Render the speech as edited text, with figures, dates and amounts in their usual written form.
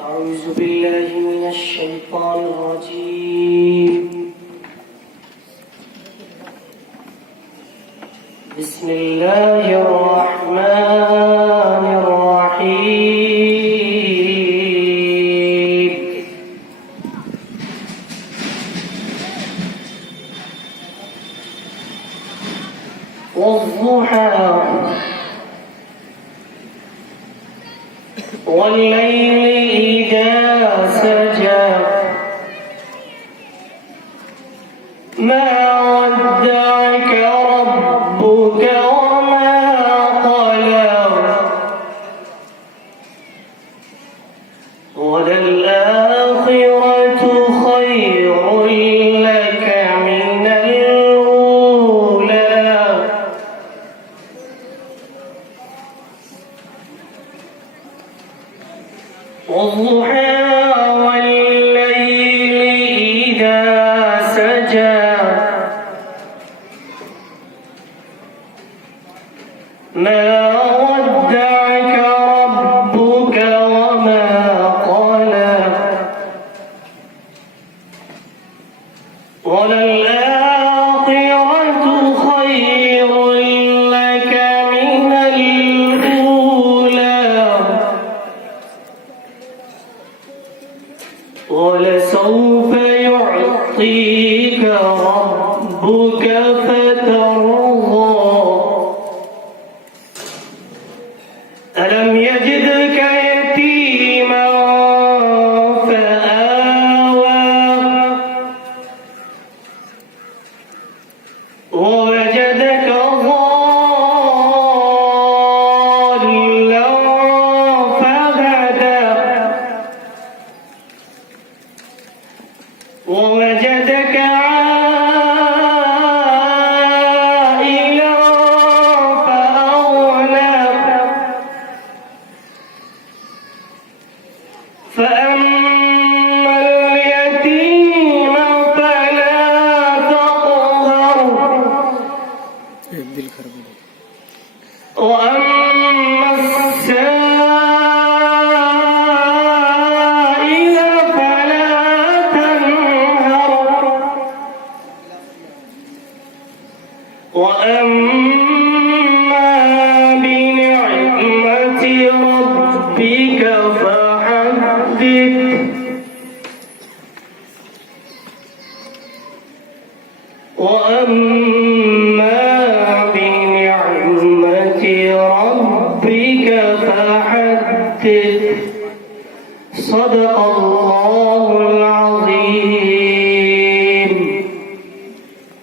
أعوذ بالله من الشيطان الرجيم. بسم الله الرحمن الرحيم. والضحى والليل إذا سجى ما ودعك ربك وما قلى وللآخرة خير لك من الأولى والضحى والليل إذا سجى ما ودعك ربك وما قلى وللآخرة خير لك من الأولى ولسوف يعطيك ربك فترضى ألم يجدك يتيما فآوى ووجدك ضالا فهدى ووجدك عائلا فأغنى فأما اليتيم فلا تقهر وأما السائل فلا تنهر وأما بنعمة ربك فحدث وأما بنعمة ربك فحدث صدق الله